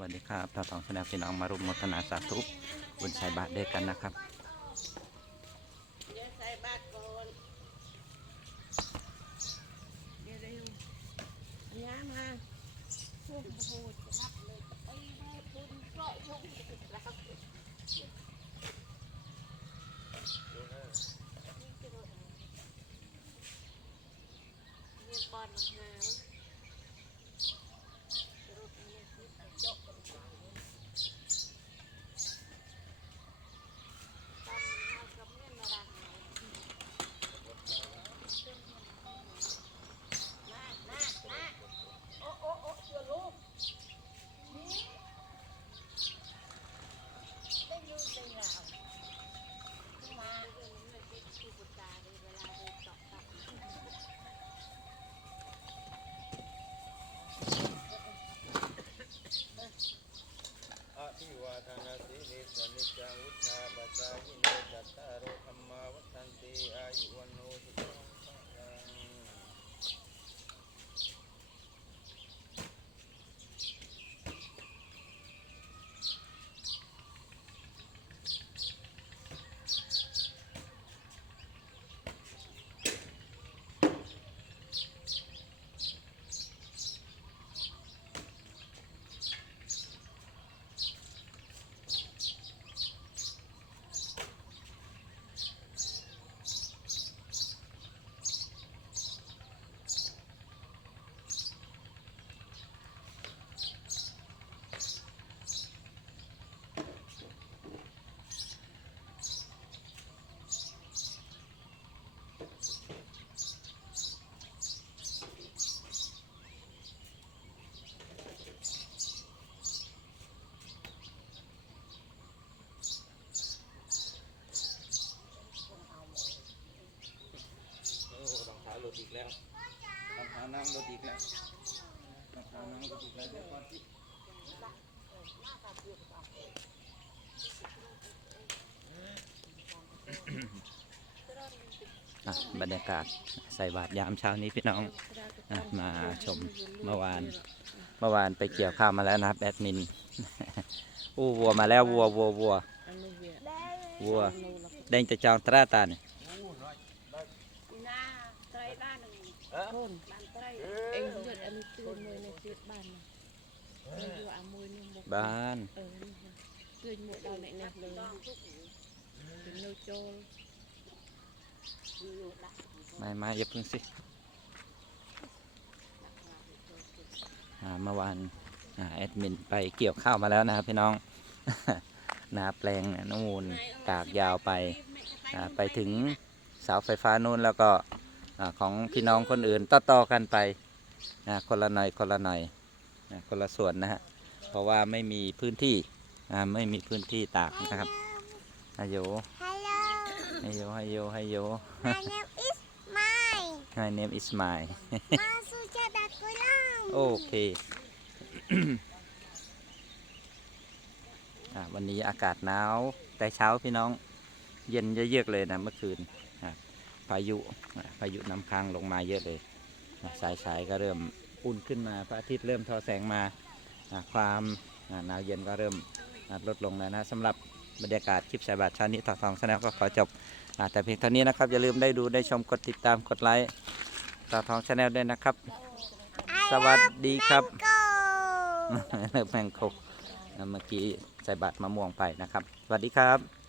วัสดีครับท่าทองชนะพี่น้องมารุมมทนาสาธุบุญใส่บาตรด้วยกันนะครับเดี๋ยวใส่บาตรก่อนเดี๋ยวเร็วย้ำมาโอ้โหจะรับเลยไอ้แม่คุณเกาะยุ่งรับเรียบอลมา ภิวาทนาสีลิสนิจังวุฒาปจายโนจัตตารโอธรรมาวัฏันติอายุวันโนสุขัง อีกแล้วรองเท้านั่งหลุดอีกแล้วรองเท้านั่งหลุดอีกแล้วเดี๋ยวก่อนที่อะบรรยากาศใส่บาตรยามเช้านี้พี่น้องอะมาชมเมื่อวาน เมื่อวานไปเกี่ยวข้าวมาแล้วนะครับแอดมิน อู้วัวมาแล้ววัววัววัววัวแดงจะจองตราตาเนี่ย หน้าไตรบ้าน หนึ่งเอ้อคนบ้านไตรเองเกิดอันตื่นมวยในเสียบ้านเอออยู่อะมวยนึงบอกบ้านเออนี่ค่ะตื่นมวยเราในในเลยถึงโนโจลม่ไม่อย่าเพึ่งสิเมื่อวานแอดมินไปเกี่ยวข้าวมาแล้วนะครับพี่น้องนาแปลงนู่นตากยาวไป ไปถึงเสาไฟฟ้านู่นแล้วก็ ของพี่น้องคนอื่นต่อๆกันไปนะคนละหน่อยคนละหน่อยนะคนละส่วนนะฮะเพราะว่าไม่มีพื้นที่อ่าไม่มีพื้นที่ตากนะครับฮัยโย Hello, ฮัยโยฮัยโยฮัยโย my name is Mai. My name is Mai Masuja Dakulam. โอเคอ่าวันนี้อากาศหนาว แต่เช้าพี่น้องเย็นเยือกๆเลยนะเมื่อคืนอ่า พายุอ่าพายุน้ำค้างลงมาเยอะเลยอ่าสายๆก็เริ่มอุ่นขึ้นมาพระอาทิตย์เริ่มทอแสงมาอ่าความอ่าหนาวเย็นก็เริ่มอ่าลดลงแล้วนะสำหรับบรรยากาศคลิปสายบาทเช้านี้ต่อทองชาแนลก็ขอจบอ่าแต่เพียงเท่านี้นะครับ อย่าลืมได้ดูได้ชมกดติดตามกดไลค์ต่อทองชาแนลด้วยนะครับ สวัสดีครับ Go. เริ่มแมงคกเมื่อกี้ใส่บาตรมะม่วงไปนะครับ สวัสดีครับ